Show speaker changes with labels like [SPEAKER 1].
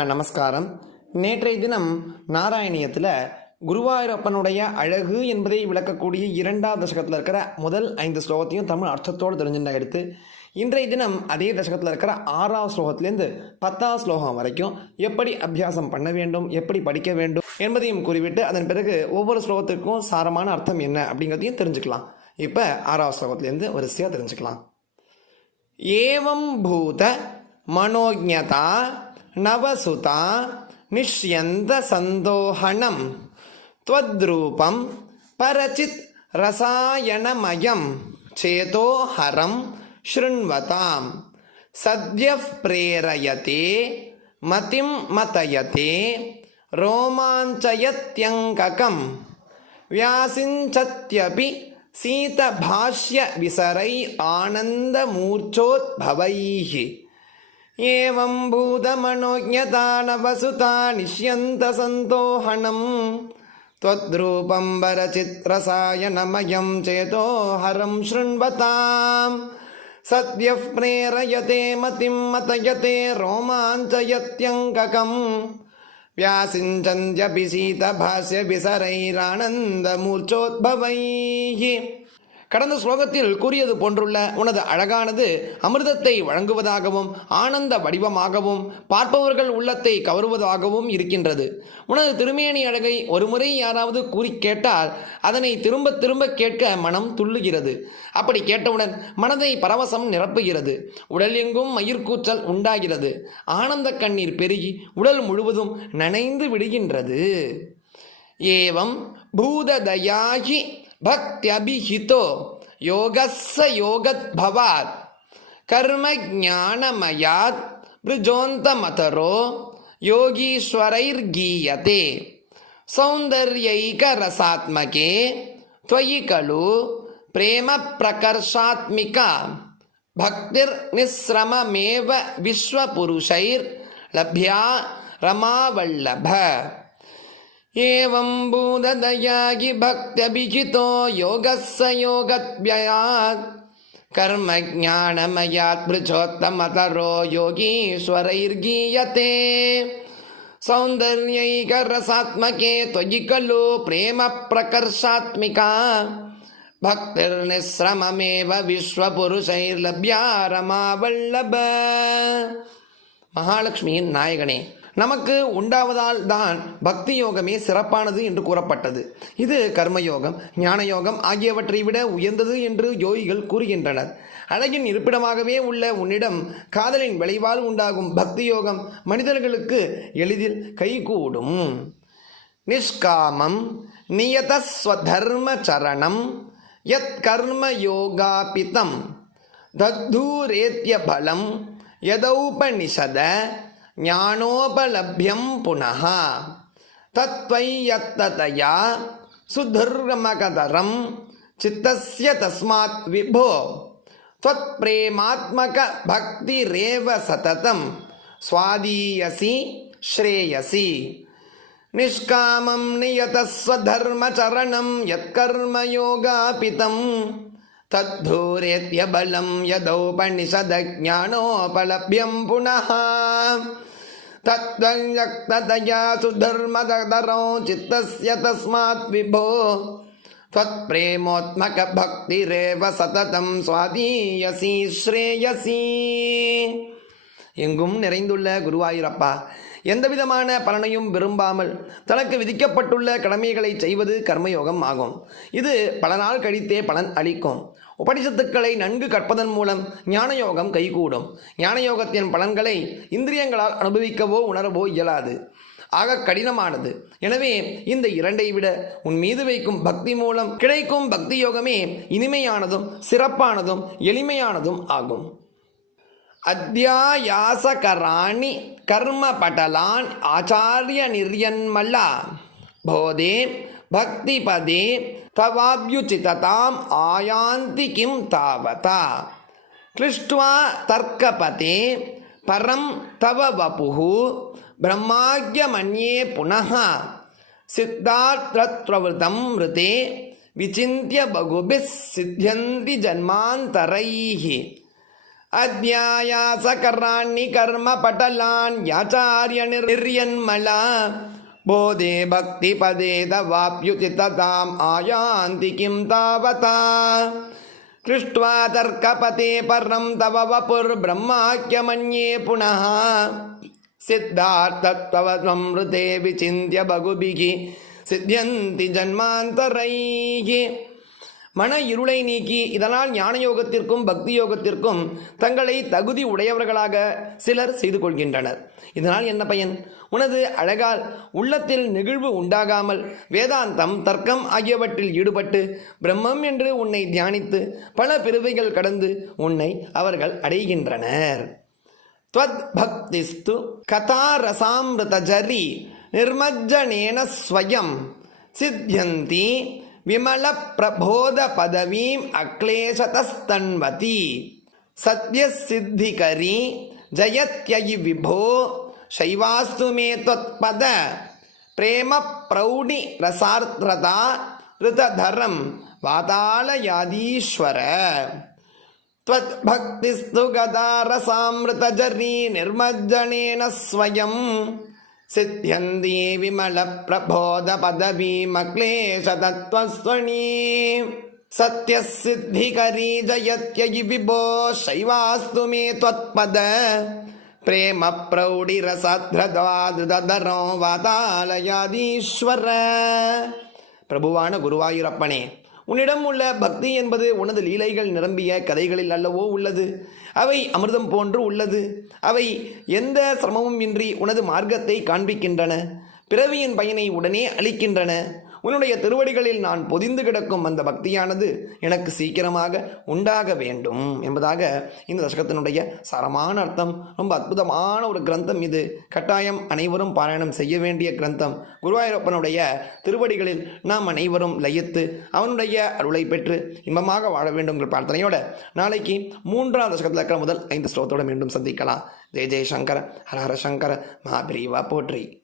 [SPEAKER 1] நமஸ்காரம். நேற்றைய தினம் நாராயணியத்தில் குருவாயூரப்பனுடைய அழகு என்பதை விளக்கக்கூடிய இரண்டாவது தசகத்தில் இருக்கிற முதல் ஐந்து ஸ்லோகத்தையும் தமிழ் அர்த்தத்தோடு தெரிஞ்சுட்டா எடுத்து இன்றைய தினம் அதே தசகத்தில் இருக்கிற ஆறாவது ஸ்லோகத்திலேருந்து பத்தாவது ஸ்லோகம் வரைக்கும் எப்படி அபியாசம் பண்ண வேண்டும் எப்படி படிக்க வேண்டும் என்பதையும் கூறிவிட்டு அதன் பிறகு ஒவ்வொரு ஸ்லோகத்திற்கும் சாரமான அர்த்தம் என்ன அப்படிங்கிறதையும் தெரிஞ்சுக்கலாம். இப்போ ஆறாவது ஸ்லோகத்திலேருந்து வரிசையாக தெரிஞ்சுக்கலாம். ஏவம் பூத மனோஜதா நவசுதா நிஷ்யந்த சந்தோஹணம் त्वद्रूपं परचित् रसायनमयं चेतोहरं शृण्वतां सद्यः प्रेरयते मतिं मतयते रोमाञ्चयत्यङ्ककं व्यासिञ्चत्यपि सीतभाष्यविसरै आनन्दमूर्च्छोद्भवैः एवं भूतमनोज्ञता नवसुता निष्यन्तसन्तोहणम् त्वद्रूपं वरचित्रसायनमयं चेतोहरं शृण्वताम्। सद्यः प्रेरयते मतिं मतयते रोमाञ्चयत्यङ्ककम् व्यासिञ्चन्त्यपि शीतभाष्यविसरैरानन्दमूर्च्छोद्भवैः கடந்த ஸ்லோகத்தில் கூறியது போன்றுள்ள உனது அழகானது அமிர்தத்தை வழங்குவதாகவும் ஆனந்த வடிவமாகவும் பார்ப்பவர்கள் உள்ளத்தை கவருவதாகவும் இருக்கின்றது. உனது திருமேனி அழகை ஒருமுறை யாராவது கூறி கேட்டால் அதனை திரும்ப திரும்ப கேட்க மனம் துள்ளுகிறது. அப்படி கேட்டவுடன் மனதை பரவசம் நிரப்புகிறது. உடல் எங்கும் மயிர்கூச்சல் உண்டாகிறது. ஆனந்த கண்ணீர் பெருகி உடல் முழுவதும் நனைந்து விடுகின்றது. ஏவம் பூததயாகி भक्त्यभिहितो योगस्य भवात् कर्म ज्ञानमयात् ब्रजोन्तमतरो योगीश्वरैर्गीयते। सौन्दर्यैकरसात्मके त्वयि खलु प्रेमप्रकर्षात्मिका। भक्तिर्निःश्रममेव विश्वपुरुषैर्लभ्या रमावल्लभ। एवं भूतदयागि भक्त्यभिजितो योगः स योगव्ययात् कर्मज्ञानमयात् पृच्छोत्तमतरो योगीश्वरैर्गीयते सौन्दर्यैकरसात्मके त्वयि खलु प्रेमप्रकर्षात्मिका भक्तिर्निःश्रममेव विश्वपुरुषैर्लभ्या रमावल्लभ மகாலட்சுமியின் நாயகனே நமக்கு உண்டாவதால் தான் பக்தி யோகமே சிறப்பானது என்று கூறப்பட்டது. இது கர்மயோகம் ஞான யோகம் ஆகியவற்றை விட உயர்ந்தது என்று யோகிகள் கூறுகின்றனர். அழகின் இருப்பிடமாகவே உள்ள உன்னிடம் காதலின் விளைவால் உண்டாகும் பக்தி யோகம் மனிதர்களுக்கு எளிதில் கைகூடும். நிஷ்காமம் நியதஸ்வதர்ம சரணம் யத் கர்ம யோகாபிதம் தத்தூரேத்திய பலம் யதௌபனிஷத ஞானோபலப்யம் புனः தத்வையத்ததயா சுதுர்கமகதரம் சித்தஸ்ய தஸ்மாத் விபோ त्वत्प्रेमात्मक भक्तिरेव सततं स्वादीयसि श्रेयसि निष्कामं नियतस्वधर्मचरणं यत्कर्मयोगापितं तद्धूरेत्यबलं यदौपनिषदज्ञानोपलभ्यं पुनः तत्त्वञ्जक्ततया सुधर्मतरौ चित्तस्य तस्मात् विभो त्वत्प्रेमोत्मकभक्तिरेव सततं स्वादीयसी श्रेयसी எங்கும் நிறைந்துள்ள குருவாயூரப்பா. எந்தவிதமான பலனையும் விரும்பாமல் தனக்கு விதிக்கப்பட்டுள்ள கடமைகளை செய்வது கர்மயோகம் ஆகும். இது பல நாள் கழித்தே பலன் அளிக்கும். உபனிஷத்துக்களை நன்கு கற்பதன் மூலம் ஞானயோகம் கைகூடும். ஞானயோகத்தின் பலன்களை இந்திரியங்களால் அனுபவிக்கவோ உணரவோ இயலாது. ஆக கடினமானது. எனவே இந்த இரண்டை விட உன் மீது வைக்கும் பக்தி மூலம் கிடைக்கும் பக்தி யோகமே இனிமையானதும் சிறப்பானதும் எளிமையானதும் ஆகும். அத்தியாயாசகராணி கர்மபடலான் ஆச்சாரிய நிர்யன்மல்லா போதே பக்திபதே தவாபியுச்சிததாம் ஆயாந்தி கிம் தாவதா. கிளிஷ்டுவா தர்க்கபதே பரம் தவ வபுः பிரம்மாக்யமன்யே புனः சித்தார்த்தத்ரவிருதம் மிருதே விசிந்திய பகுபிஸ் சித்தியந்தி ஜன்மாந்தரைஹி. ஜன்மாந்தரைः अध्यायासकराणि कर्मपटलान्याचार्यनिर्यन्मला बोधे भक्तिपदे तवाप्युति तताम् आयान्ति किं तावता दृष्ट्वा तर्कपते परं तव वपुर्ब्रह्माख्यमन्ये पुनः सिद्धार्थत्वव संवृते विचिन्त्य बहुभिः सिद्ध्यन्ति जन्मान्तरैः மன இருளை நீக்கி இதனால் ஞான யோகத்திற்கும் பக்தி யோகத்திற்கும் தங்களை தகுதி உடையவர்களாக சிலர் செய்து கொள்கின்றனர். இதனால் என்ன பயன்? உனது அழகால் உள்ளத்தில் நெகிழ்வு உண்டாகாமல் வேதாந்தம் தர்க்கம் ஆகியவற்றில் ஈடுபட்டு பிரம்மம் என்று உன்னை தியானித்து பல பிரிவைகள் கடந்து உன்னை அவர்கள் அடைகின்றனர். துவத் பக்திஸ்து கதாரசாமிருதரி நிர்மஜ்ஜனேன ஸ்வயம் சித்தியந்தி स्वयं सिद्ध्यन्ति विमलप्रबोधपदवीम् अक्लेशतस्तन्वती सद्यसिद्धिकरी जयत्ययि विभो शैवास्तु मे त्वत्पद प्रेमप्रौढिरसार्द्रता ऋतधरं वातालयादीश्वर त्वद्भक्तिस्तु गदारसामृतजरी निर्मज्जनेन स्वयं सिद्ध्यन्ति विमलप्रबोधपदवीमक्लेशतत्त्वस्वणी सत्यसिद्धिकरी जयत्ययि विभो शैवास्तु मे त्वत्पद प्रेमप्रौढिरसध्रद्वादरो वातालयादीश्वर பிரபுவான குருவாயூரப்பனே உன்னிடம் உள்ள பக்தி என்பது உனது லீலைகள் நிரம்பிய கதைகளில் அல்லவோ உள்ளது. அவை அமிர்தம் போன்று உள்ளது. அவை எந்த சிரமமும் இன்றி உனது மார்க்கத்தை காண்பிக்கின்றன. பிறவியின் பயனை உடனே அளிக்கின்றன. உன்னுடைய திருவடிகளில் நான் பொதிந்து கிடக்கும் அந்த பக்தியானது எனக்கு சீக்கிரமாக உண்டாக வேண்டும் என்பதாக இந்த தசகத்தினுடைய சாரமான அர்த்தம். ரொம்ப அற்புதமான ஒரு கிரந்தம் இது. கட்டாயம் அனைவரும் பாராயணம் செய்ய வேண்டிய கிரந்தம். குருவாயூரப்பனுடைய திருவடிகளில் நாம் அனைவரும் லயித்து அவனுடைய அருளை பெற்று இன்பமாக வாழ வேண்டும் என்ற பிரார்த்தனையோட நாளைக்கு மூன்றாம் தசகத்தில் இருக்கிற முதல் ஐந்து ஸ்லோகத்தோடு மீண்டும் சந்திக்கலாம். ஜெய் ஜெயசங்கர ஹர ஹர சங்கர மகாபிரிவா போற்றி.